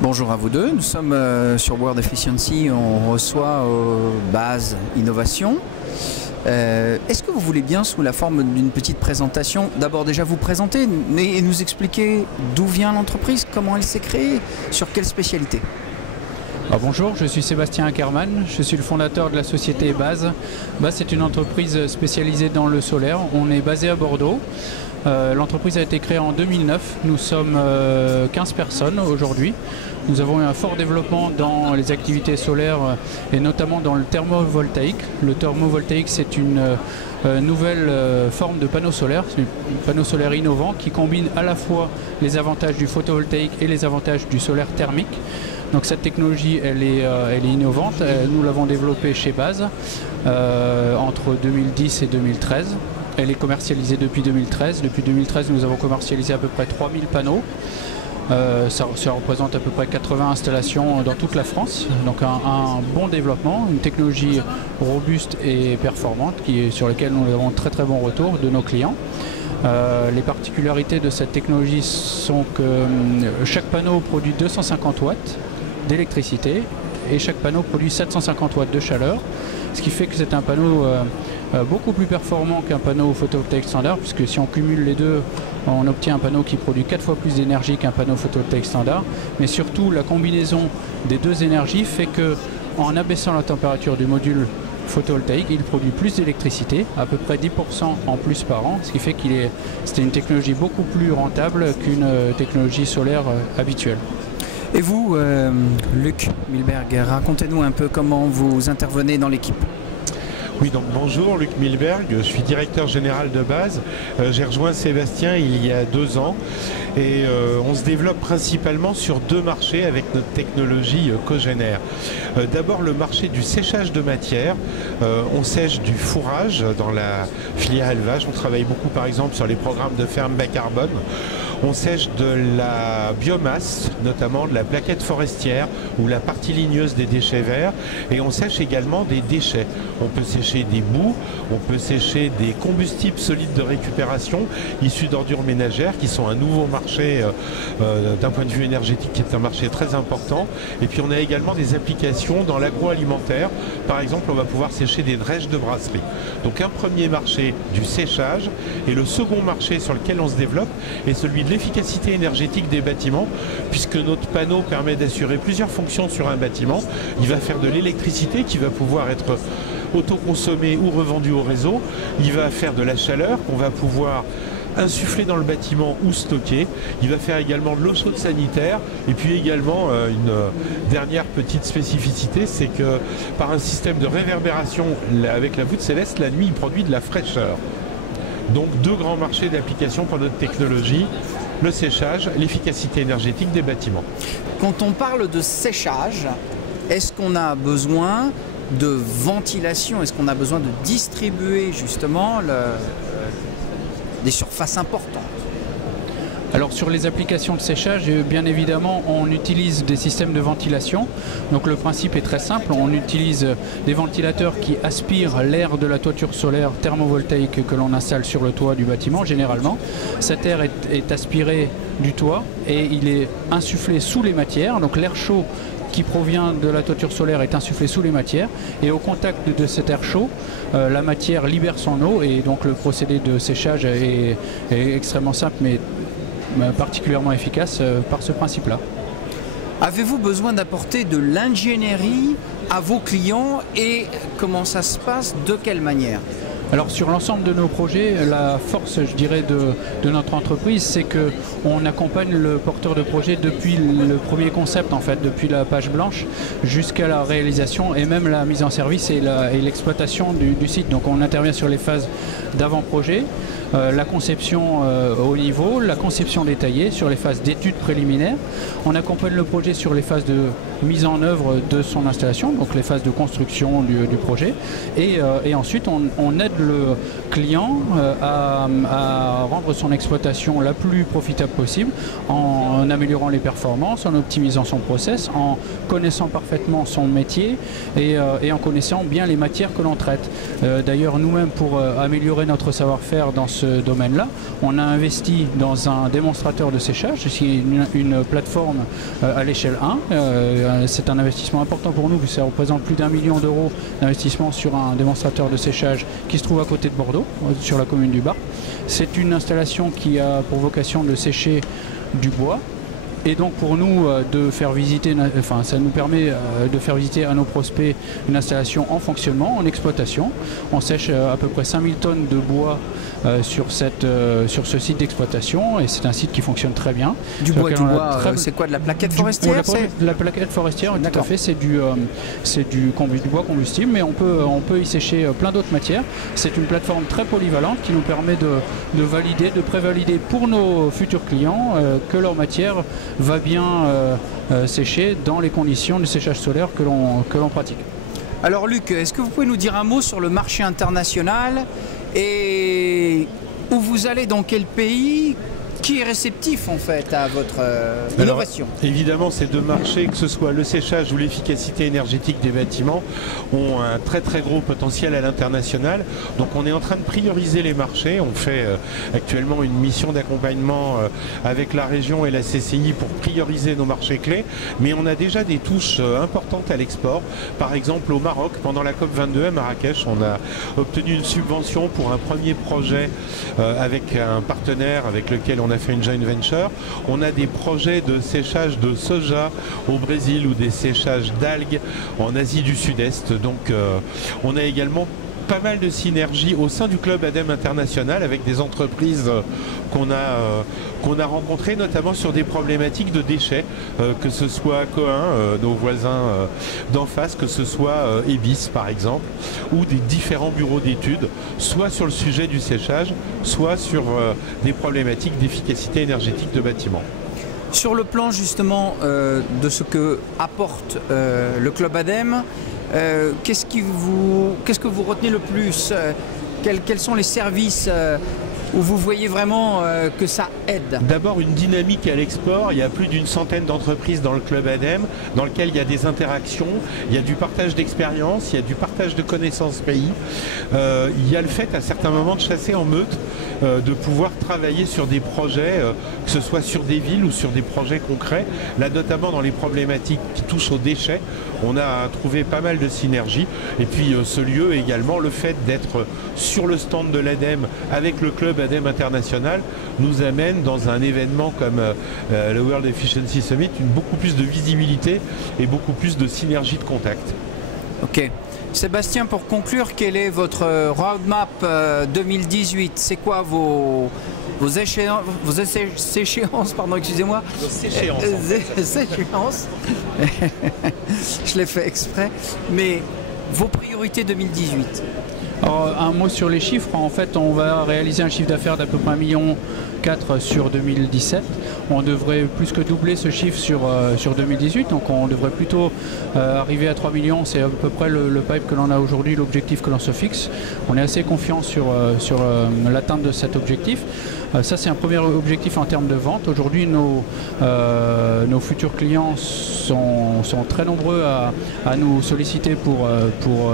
Bonjour à vous deux, nous sommes sur World Efficiency, on reçoit Base Innovation. Est-ce que vous voulez bien, sous la forme d'une petite présentation, d'abord déjà vous présenter et nous expliquer d'où vient l'entreprise, comment elle s'est créée, sur quelle spécialité? Bonjour, je suis Sébastien Ackermann, je suis le fondateur de la société Base. Base est une entreprise spécialisée dans le solaire, on est basé à Bordeaux. L'entreprise a été créée en 2009, nous sommes 15 personnes aujourd'hui. Nous avons eu un fort développement dans les activités solaires et notamment dans le thermovoltaïque. Le thermovoltaïque, c'est une nouvelle forme de panneau solaire, c'est un panneau solaire innovant qui combine à la fois les avantages du photovoltaïque et les avantages du solaire thermique. Donc cette technologie, elle est innovante. Nous l'avons développée chez Base entre 2010 et 2013. Elle est commercialisée depuis 2013. Depuis 2013, nous avons commercialisé à peu près 3000 panneaux. Ça représente à peu près 80 installations dans toute la France. Donc un bon développement, une technologie robuste et performante sur laquelle nous avons très très bon retour de nos clients. Les particularités de cette technologie sont que chaque panneau produit 250 watts d'électricité et chaque panneau produit 750 watts de chaleur, ce qui fait que c'est un panneau beaucoup plus performant qu'un panneau photovoltaïque standard, puisque si on cumule les deux, on obtient un panneau qui produit 4 fois plus d'énergie qu'un panneau photovoltaïque standard. Mais surtout, la combinaison des deux énergies fait que, en abaissant la température du module photovoltaïque, il produit plus d'électricité, à peu près 10% en plus par an, ce qui fait c'est une technologie beaucoup plus rentable qu'une technologie solaire habituelle. Et vous, Luc Milberg, racontez-nous un peu comment vous intervenez dans l'équipe. Oui, donc bonjour, Luc Milberg, je suis directeur général de Base. J'ai rejoint Sébastien il y a 2 ans et on se développe principalement sur 2 marchés avec notre technologie cogénère. D'abord le marché du séchage de matière. On sèche du fourrage dans la filière élevage. On travaille beaucoup par exemple sur les programmes de ferme bas carbone. On sèche de la biomasse, notamment de la plaquette forestière ou la partie ligneuse des déchets verts. Et on sèche également des déchets. On peut sécher des boues, on peut sécher des combustibles solides de récupération issus d'ordures ménagères qui sont un nouveau marché d'un point de vue énergétique qui est un marché très important. Et puis on a également des applications dans l'agroalimentaire. Par exemple, on va pouvoir sécher des drèches de brasserie. Donc un premier marché du séchage et le second marché sur lequel on se développe est celui de l'efficacité énergétique des bâtiments, puisque notre panneau permet d'assurer plusieurs fonctions sur un bâtiment. Il va faire de l'électricité qui va pouvoir être autoconsommée ou revendue au réseau. Il va faire de la chaleur qu'on va pouvoir insuffler dans le bâtiment ou stocker. Il va faire également de l'eau chaude sanitaire. Et puis également une dernière petite spécificité, c'est que par un système de réverbération avec la voûte céleste, la nuit il produit de la fraîcheur. Donc 2 grands marchés d'application pour notre technologie, le séchage, l'efficacité énergétique des bâtiments. Quand on parle de séchage, est-ce qu'on a besoin de ventilation? Est-ce qu'on a besoin de distribuer justement des surfaces importantes? Alors sur les applications de séchage, bien évidemment, on utilise des systèmes de ventilation. Donc le principe est très simple, on utilise des ventilateurs qui aspirent l'air de la toiture solaire thermovoltaïque que l'on installe sur le toit du bâtiment généralement. Cet air est aspiré du toit et il est insufflé sous les matières. Donc l'air chaud qui provient de la toiture solaire est insufflé sous les matières et au contact de cet air chaud, la matière libère son eau et donc le procédé de séchage est extrêmement simple mais particulièrement efficace par ce principe-là. Avez-vous besoin d'apporter de l'ingénierie à vos clients et comment ça se passe, de quelle manière? Alors sur l'ensemble de nos projets, la force, je dirais, de notre entreprise, c'est qu'on accompagne le porteur de projet depuis le premier concept, en fait, depuis la page blanche jusqu'à la réalisation et même la mise en service et l'exploitation du site. Donc on intervient sur les phases d'avant-projet, la conception au niveau, la conception détaillée sur les phases d'études préliminaires. On accompagne le projet sur les phases de mise en œuvre de son installation, donc les phases de construction du projet. Et ensuite, on aide le client à rendre son exploitation la plus profitable possible en améliorant les performances, en optimisant son process, en connaissant parfaitement son métier et en connaissant bien les matières que l'on traite. D'ailleurs, nous-mêmes, pour améliorer notre savoir-faire dans ce domaine-là. On a investi dans un démonstrateur de séchage, c'est une plateforme à l'échelle 1. C'est un investissement important pour nous, puisque ça représente plus d'1 million d'euros d'investissement sur un démonstrateur de séchage qui se trouve à côté de Bordeaux, sur la commune du Bar. C'est une installation qui a pour vocation de sécher du bois. Et donc pour nous, de faire visiter, ça nous permet de faire visiter à nos prospects une installation en fonctionnement, en exploitation. On sèche à peu près 5000 tonnes de bois sur ce site d'exploitation, et c'est un site qui fonctionne très bien. Du bois, c'est quoi, de la plaquette forestière? De la plaquette forestière, tout à fait, c'est du bois combustible, mais on peut y sécher plein d'autres matières. C'est une plateforme très polyvalente qui nous permet de valider, de prévalider pour nos futurs clients que leur matière va bien sécher dans les conditions de séchage solaire que l'on pratique. Alors Luc, est-ce que vous pouvez nous dire un mot sur le marché international et où vous allez, dans quel pays? Qui est réceptif en fait à votre innovation? Alors, évidemment, ces deux marchés, que ce soit le séchage ou l'efficacité énergétique des bâtiments, ont un très très gros potentiel à l'international. Donc on est en train de prioriser les marchés. On fait actuellement une mission d'accompagnement avec la région et la CCI pour prioriser nos marchés clés. Mais on a déjà des touches importantes à l'export. Par exemple au Maroc, pendant la COP22 à Marrakech, on a obtenu une subvention pour un premier projet avec un partenaire avec lequel on a fait une joint venture. On a des projets de séchage de soja au Brésil ou des séchages d'algues en Asie du Sud-Est. Donc on a également pas mal de synergies au sein du club ADEME international avec des entreprises qu'on a rencontrées, notamment sur des problématiques de déchets, que ce soit Coin, nos voisins d'en face, que ce soit Ebis par exemple, ou des différents bureaux d'études, soit sur le sujet du séchage, soit sur des problématiques d'efficacité énergétique de bâtiments. Sur le plan justement de ce que apporte le club ADEME, qu'est-ce que vous retenez le plus? Quels sont les services où vous voyez vraiment que ça aide? D'abord une dynamique à l'export. Il y a plus d'une centaine d'entreprises dans le club ADEME, dans lequel il y a des interactions, il y a du partage d'expérience, il y a du partage de connaissances pays. Il y a le fait à certains moments de chasser en meute, de pouvoir travailler sur des projets, que ce soit sur des villes ou sur des projets concrets. Là notamment dans les problématiques qui touchent aux déchets, on a trouvé pas mal de synergies. Et puis ce lieu également, le fait d'être sur le stand de l'ADEME avec le club ADEME international nous amène dans un événement comme le World Efficiency Summit beaucoup plus de visibilité et beaucoup plus de synergie de contact. Ok. Sébastien, pour conclure, quelle est votre roadmap 2018? C'est quoi vos échéances, pardon, excusez-moi. Échéances. Je l'ai fait exprès. Mais vos priorités 2018? Alors, un mot sur les chiffres. En fait, on va réaliser un chiffre d'affaires d'à peu près 1,4 million sur 2017. On devrait plus que doubler ce chiffre sur 2018. Donc on devrait plutôt arriver à 3 millions. C'est à peu près le pipe que l'on a aujourd'hui, l'objectif que l'on se fixe. On est assez confiant sur l'atteinte de cet objectif. Ça, c'est un premier objectif en termes de vente. Aujourd'hui, nos futurs clients sont très nombreux à nous solliciter pour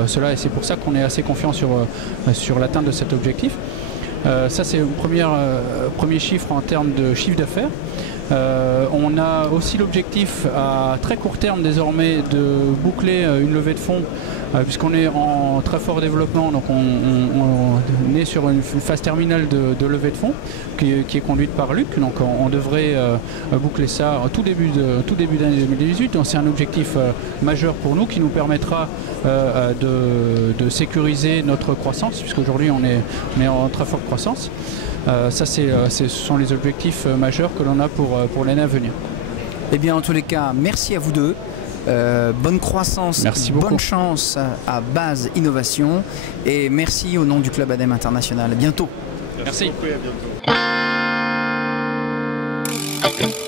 cela, et c'est pour ça qu'on est assez confiant sur l'atteinte de cet objectif. Ça, c'est un premier chiffre en termes de chiffre d'affaires. On a aussi l'objectif à très court terme désormais de boucler une levée de fonds, puisqu'on est en très fort développement. Donc on est sur une phase terminale de levée de fonds qui est conduite par Luc. Donc on devrait boucler ça au tout début d'année 2018. Donc c'est un objectif majeur pour nous qui nous permettra de sécuriser notre croissance, puisqu'aujourd'hui on est en très forte croissance. Ça, ce sont les objectifs majeurs que l'on a pour l'année à venir. Eh bien, en tous les cas, merci à vous deux. Bonne croissance, bonne chance à Base Innovation, et merci au nom du Club ADEME International. À bientôt. Merci. Beaucoup et à bientôt.